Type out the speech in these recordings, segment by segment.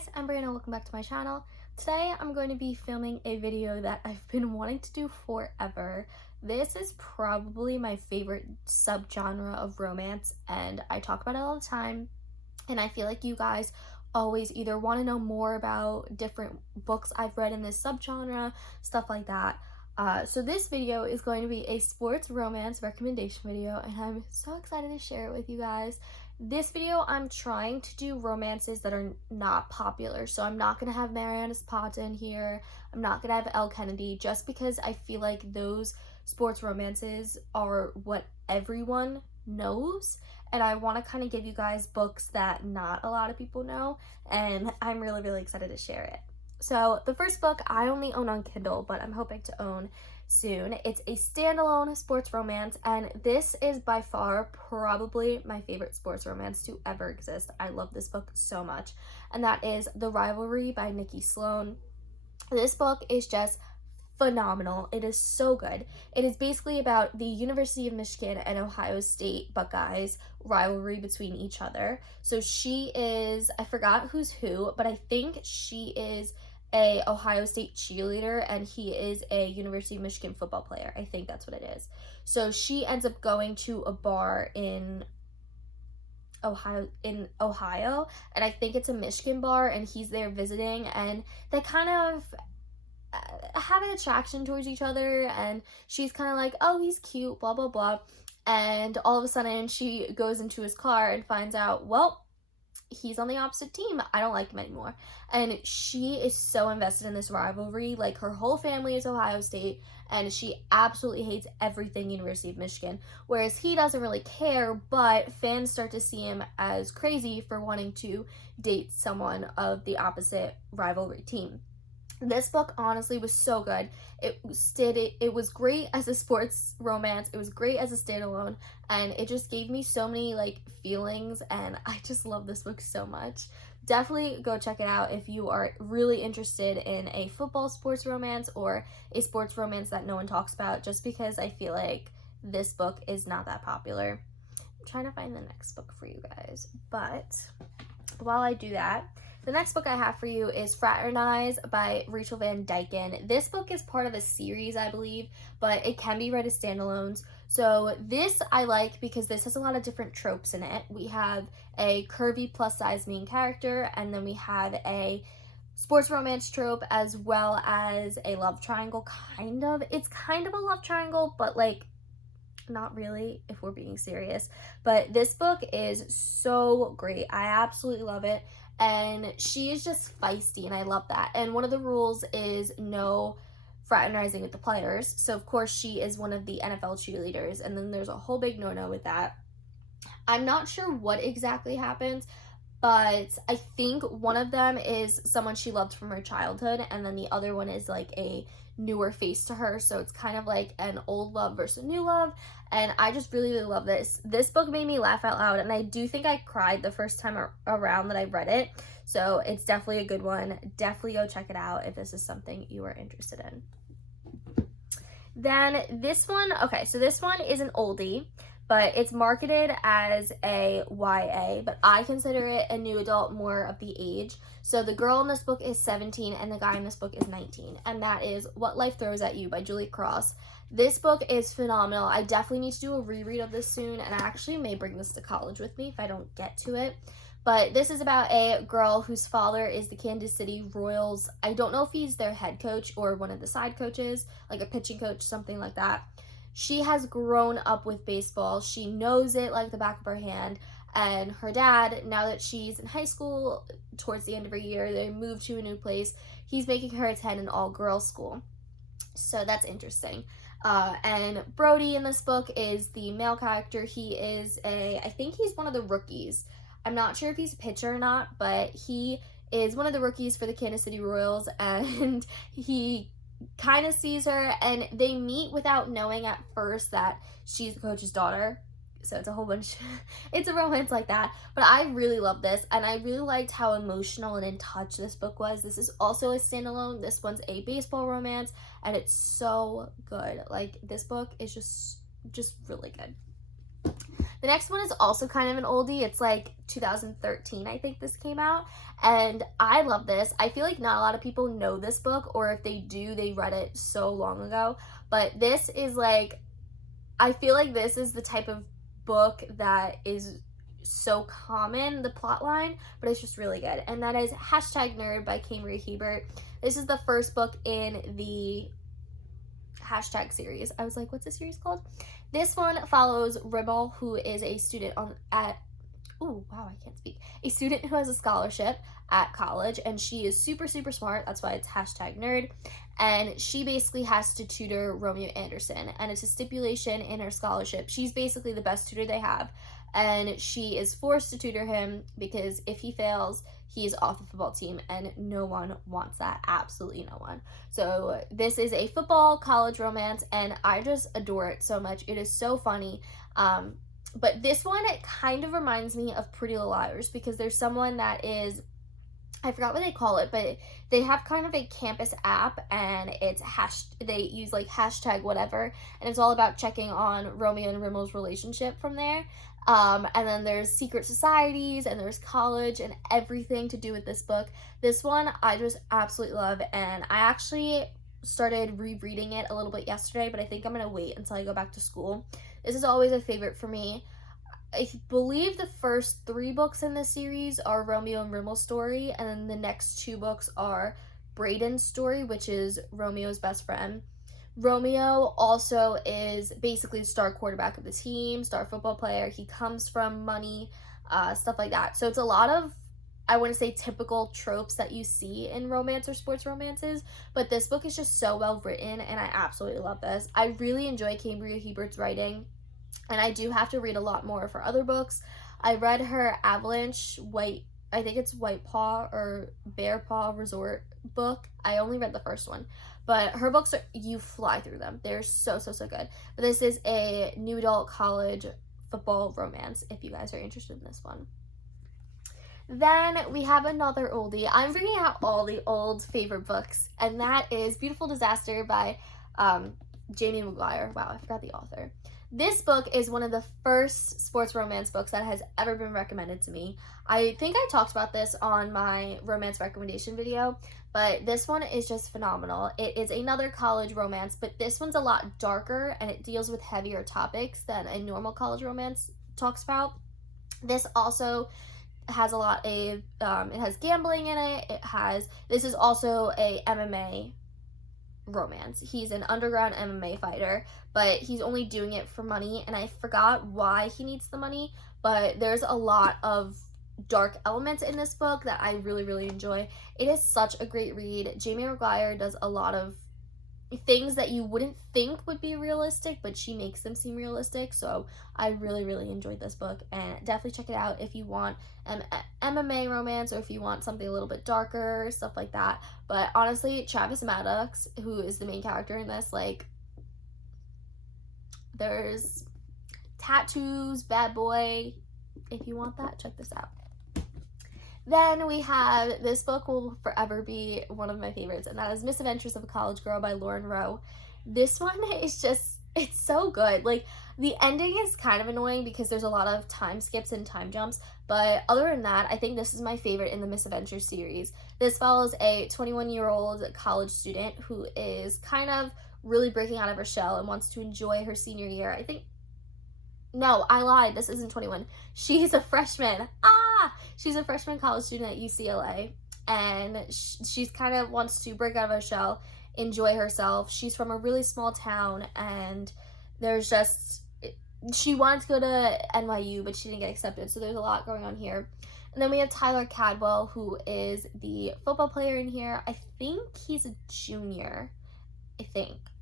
guys, I'm Brianna, welcome back to my channel. Today I'm going to be filming a video that I've been wanting to do forever. This is probably my favorite subgenre of romance and I talk about it all the time, and I feel like you guys always either want to know more about different books I've read in this subgenre, stuff like that. So this video is going to be a sports romance recommendation video and I'm so excited to share it with you guys. This video I'm trying to do romances that are not popular, so I'm not going to have Mariana Zapata in here, I'm not going to have Elle Kennedy, just because I feel like those sports romances are what everyone knows, and I want to kind of give you guys books that not a lot of people know, and I'm really excited to share it. So the first book I only own on Kindle, but I'm hoping to own soon. It's a standalone sports romance, and this is by far probably my favorite sports romance to ever exist. I love this book so much, and that is The Rivalry by Nikki Sloan. This book is just phenomenal. It is so good. It is basically about the University of Michigan and Ohio State Buckeyes rivalry between each other. So she is, I forgot who's who, but I think she is a Ohio State cheerleader and he is a University of Michigan football player. I think that's what it is. So she ends up going to a bar in Ohio, and I think it's a Michigan bar, and he's there visiting, and they kind of have an attraction towards each other, and she's kind of like, oh, he's cute, blah blah blah, and all of a sudden she goes into his car and finds out, well, he's on the opposite team, I don't like him anymore. And she is so invested in this rivalry, like her whole family is Ohio State and she absolutely hates everything University of Michigan, whereas he doesn't really care, but fans start to see him as crazy for wanting to date someone of the opposite rivalry team. This book honestly was so good. It was great as a sports romance, it was great as a standalone, and it just gave me so many like feelings, and I just love this book so much. Definitely go check it out if you are really interested in a football sports romance or a sports romance that no one talks about, just because I feel like this book is not that popular. I'm trying to find the next book for you guys, but while I do that, the next book I have for you is Fraternize by Rachel Van Dyken. This book is part of a series, I believe, but it can be read as standalones. So this I like because this has a lot of different tropes in it. We have a curvy plus size main character, and then we have a sports romance trope as well as a love triangle, kind of. It's kind of a love triangle, but like not really if we're being serious. But this book is so great. I absolutely love it. And she is just feisty, and I love that. And one of the rules is no fraternizing with the players. So of course she is one of the NFL cheerleaders, and then there's a whole big no-no with that. I'm not sure what exactly happens, but I think one of them is someone she loved from her childhood, and then the other one is like a newer face to her, so it's kind of like an old love versus new love, and I just really love this. This book made me laugh out loud, and I do think I cried the first time around that I read it, so it's definitely a good one. Definitely go check it out if this is something you are interested in. Then this one, okay, so this one is an oldie, but it's marketed as a YA, but I consider it a new adult, more of the age. So the girl in this book is 17 and the guy in this book is 19, and that is What Life Throws at You by Julie Cross. This book is phenomenal. I definitely need to do a reread of this soon, and I actually may bring this to college with me if I don't get to it. But this is about a girl whose father is the Kansas City Royals. I don't know if he's their head coach or one of the side coaches, like a pitching coach, something like that. She has grown up with baseball. She knows it like the back of her hand. And her dad, now that she's in high school, towards the end of her year, they moved to a new place. He's making her attend an all-girls school. So that's interesting. And Brody in this book is the male character. He is I think he's one of the rookies. I'm not sure if he's a pitcher or not, but he is one of the rookies for the Kansas City Royals, and he kind of sees her, and they meet without knowing at first that she's the coach's daughter. So it's a whole bunch, it's a romance like that. But I really love this, and I really liked how emotional and in touch this book was. This is also a standalone. This one's a baseball romance, and it's so good. Like, this book is just really good. The next one is also kind of an oldie. It's like 2013, I think this came out. And I love this. I feel like not a lot of people know this book, or if they do, they read it so long ago. But this is like, I feel like this is the type of book that is so common, the plot line, but it's just really good. And that is #Nerd by Cambria Hebert. This is the first book in the hashtag series. I was like, what's the series called? This one follows Rimmel, who is a student a student who has a scholarship at college, and she is super, super smart. That's why it's #Nerd. And she basically has to tutor Romeo Anderson, and it's a stipulation in her scholarship. She's basically the best tutor they have, and she is forced to tutor him because if he fails, he's off the football team, and no one wants that. Absolutely no one. So this is a football college romance, and I just adore it so much. It is so funny. But this one, it kind of reminds me of Pretty Little Liars, because there's someone that is, I forgot what they call it, but they have kind of a campus app, and it's they use like #whatever, and it's all about checking on Romeo and Rimmel's relationship from there. And then there's secret societies, and there's college, and everything to do with this book. This one I just absolutely love, and I actually started rereading it a little bit yesterday, but I think I'm gonna wait until I go back to school. This is always a favorite for me. I believe the first 3 books in this series are Romeo and Rimmel's story, and then the next 2 books are Braden's story, which is Romeo's best friend. Romeo also is basically the star quarterback of the team, star football player. He comes from money, stuff like that. So it's a lot of, I wouldn't say typical tropes that you see in romance or sports romances, but this book is just so well written, and I absolutely love this. I really enjoy Cambria Hebert's writing, and I do have to read a lot more of her other books. I read her Avalanche I think it's White Paw or Bear Paw Resort book. I only read the first one, but her books you fly through them. They're so, so, so good. But this is a new adult college football romance, if you guys are interested in this one. Then we have another oldie. I'm bringing out all the old favorite books, and that is Beautiful Disaster by Jamie McGuire. Wow, I forgot the author. This book is one of the first sports romance books that has ever been recommended to me. I think I talked about this on my romance recommendation video, but this one is just phenomenal. It is another college romance, but this one's a lot darker, and it deals with heavier topics than a normal college romance talks about. This also has a lot of, it has gambling in it. This is also a MMA romance. He's an underground MMA fighter, but he's only doing it for money, and I forgot why he needs the money, but there's a lot of dark elements in this book that I really, really enjoy. It is such a great read. Jamie McGuire does a lot of things that you wouldn't think would be realistic, but she makes them seem realistic, so I really, really enjoyed this book, and definitely check it out if you want an MMA romance, or if you want something a little bit darker, stuff like that. But honestly, Travis Maddox, who is the main character in this, like, there's tattoos, bad boy. If you want that, check this out. Then we have, this book will forever be one of my favorites, and that is Misadventures of a College Girl by Lauren Rowe. This one is just, it's so good. Like, the ending is kind of annoying because there's a lot of time skips and time jumps, but other than that, I think this is my favorite in the Misadventures series. This follows a 21-year-old college student who is kind of really breaking out of her shell and wants to enjoy her senior year. No, I lied. This isn't 21. She's a freshman. She's a freshman college student at UCLA, and she's kind of wants to break out of her shell, enjoy herself. She's from a really small town, and she wanted to go to NYU, but she didn't get accepted, so there's a lot going on here. And then we have Tyler Cadwell, who is the football player in here. I think he's a junior.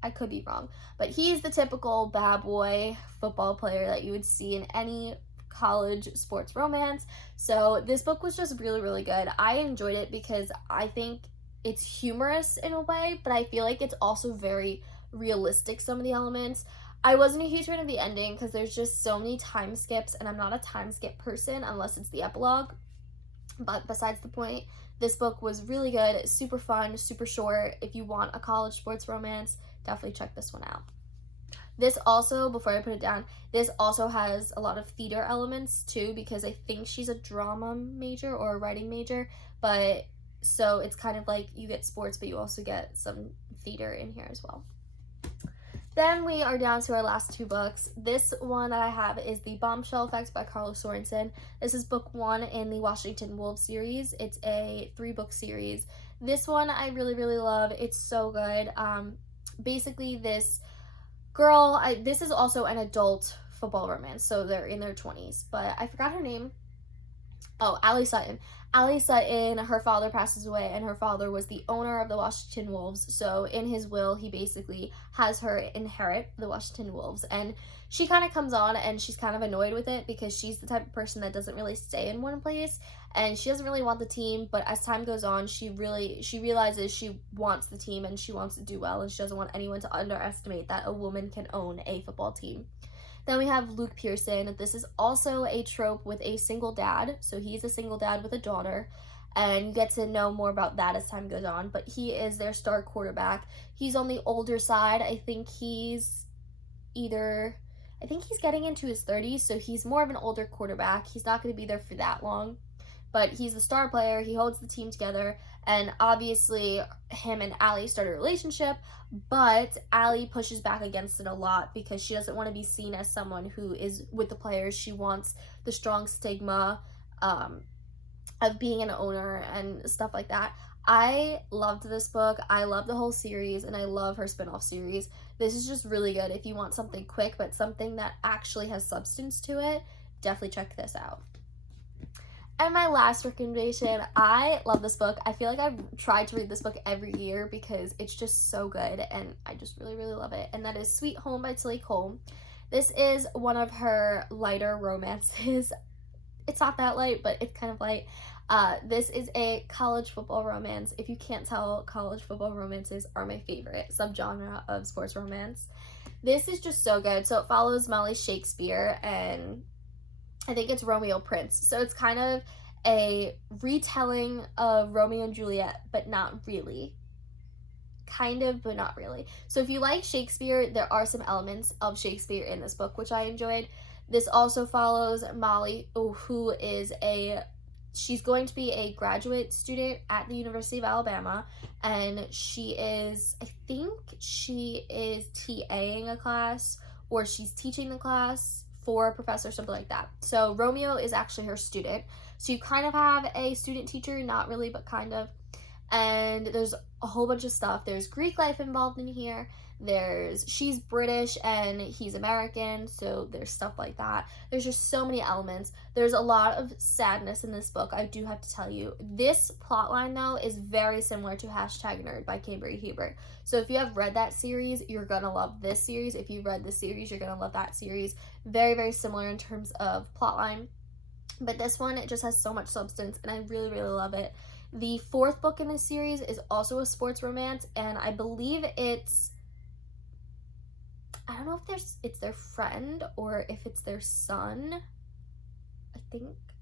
I could be wrong, but he's the typical bad boy football player that you would see in any college sports romance. So this book was just really, really good. I enjoyed it because I think it's humorous in a way, but I feel like it's also very realistic, some of the elements. I wasn't a huge fan of the ending because there's just so many time skips, and I'm not a time skip person unless it's the epilogue. But besides the point, this book was really good, super fun, super short. If you want a college sports romance, definitely check this one out. This also, before I put it down, this also has a lot of theater elements too, because I think she's a drama major or a writing major, but so it's kind of like you get sports, but you also get some theater in here as well. Then we are down to our last two books. This one that I have is The Bombshell Effect by Carlos Sorensen. This is book 1 in the Washington Wolves series. It's a 3-book series. This one I really, really love. It's so good. Basically, this girl, this is also an adult football romance, so they're in their 20s, but I forgot her name. Oh, Allie Sutton. Allie Sutton, her father passes away, and her father was the owner of the Washington Wolves, so in his will, he basically has her inherit the Washington Wolves, and she kind of comes on, and she's kind of annoyed with it, because she's the type of person that doesn't really stay in one place, and she doesn't really want the team, but as time goes on, she realizes she wants the team, and she wants to do well, and she doesn't want anyone to underestimate that a woman can own a football team. Then we have Luke Pearson. This is also a trope with a single dad. So he's a single dad with a daughter. And you get to know more about that as time goes on. But he is their star quarterback. He's on the older side. I think he's getting into his 30s. So he's more of an older quarterback. He's not going to be there for that long. But he's the star player. He holds the team together. And obviously, him and Allie start a relationship, but Allie pushes back against it a lot because she doesn't want to be seen as someone who is with the players. She wants the strong stigma of being an owner and stuff like that. I loved this book. I love the whole series, and I love her spin-off series. This is just really good. If you want something quick, but something that actually has substance to it, definitely check this out. And my last recommendation, I love this book. I feel like I've tried to read this book every year because it's just so good and I just really, really love it. And that is Sweet Home by Tillie Cole. This is one of her lighter romances. It's not that light, but it's kind of light. This is a college football romance. If you can't tell, college football romances are my favorite subgenre of sports romance. This is just so good. So it follows Molly Shakespeare and I think it's Romeo Prince. So it's kind of a retelling of Romeo and Juliet, but not really. Kind of, but not really. So if you like Shakespeare, there are some elements of Shakespeare in this book, which I enjoyed. This also follows Molly, who is she's going to be a graduate student at the University of Alabama, and I think she is TAing a class, or she's teaching the class for a professor, something like that. So Romeo is actually her student. So you kind of have a student teacher, not really, but kind of. And there's a whole bunch of stuff. There's Greek life involved in here. She's British and he's American, so there's stuff like that. There's just so many elements. There's a lot of sadness in this book, I do have to tell you. This plotline, though, is very similar to #Nerd by Cambria Hebert. So if you have read that series, you're gonna love this series. If you've read this series, you're gonna love that series. Very, very similar in terms of plotline. But this one, it just has so much substance, and I really, really love it. The 4th book in this series is also a sports romance, and I believe I don't know if it's their friend or if it's their son.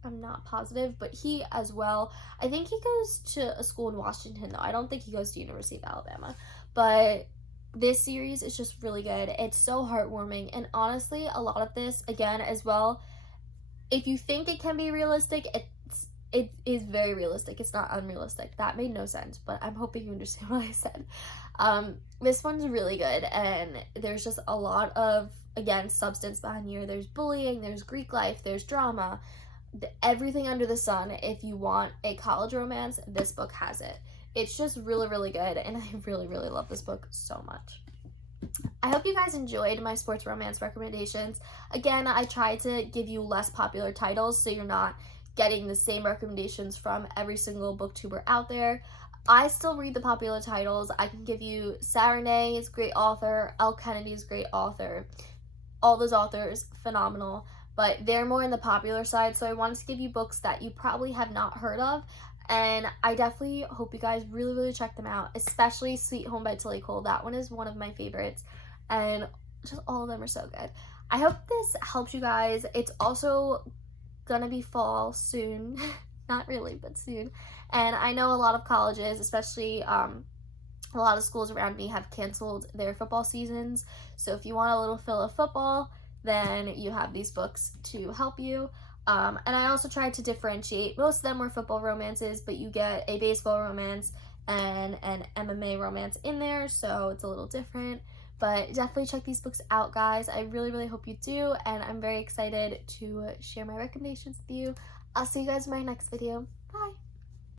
I'm not positive, but he as well. I think he goes to a school in Washington, though. I don't think he goes to University of Alabama. But this series is just really good. It's so heartwarming, and honestly, a lot of this, again, as well, if you think it can be realistic, it is very realistic. It's not unrealistic. That made no sense, but I'm hoping you understand what I said. This one's really good, and there's just a lot of, again, substance behind here. There's bullying, there's Greek life, there's drama, everything under the sun. If you want a college romance, this book has it. It's just really, really good, and I really, really love this book so much. I hope you guys enjoyed my sports romance recommendations. Again, I tried to give you less popular titles so you're not getting the same recommendations from every single booktuber out there. I still read the popular titles. I can give you Sarah is great author, Elle Kennedy's great author. All those authors, phenomenal, but they're more in the popular side, so I wanted to give you books that you probably have not heard of, and I definitely hope you guys really, really check them out, especially Sweet Home by Tillie Cole. That one is one of my favorites, and just all of them are so good. I hope this helps you guys. It's also gonna be fall soon. Not really, but soon. And I know a lot of colleges, especially A lot of schools around me have canceled their football seasons, so if you want a little fill of football, then you have these books to help you. And I also tried to differentiate. Most of them were football romances, but you get a baseball romance and an MMA romance in there, so it's a little different. But definitely check these books out, guys. I really, really hope you do, and I'm very excited to share my recommendations with you. I'll see you guys in my next video. Bye!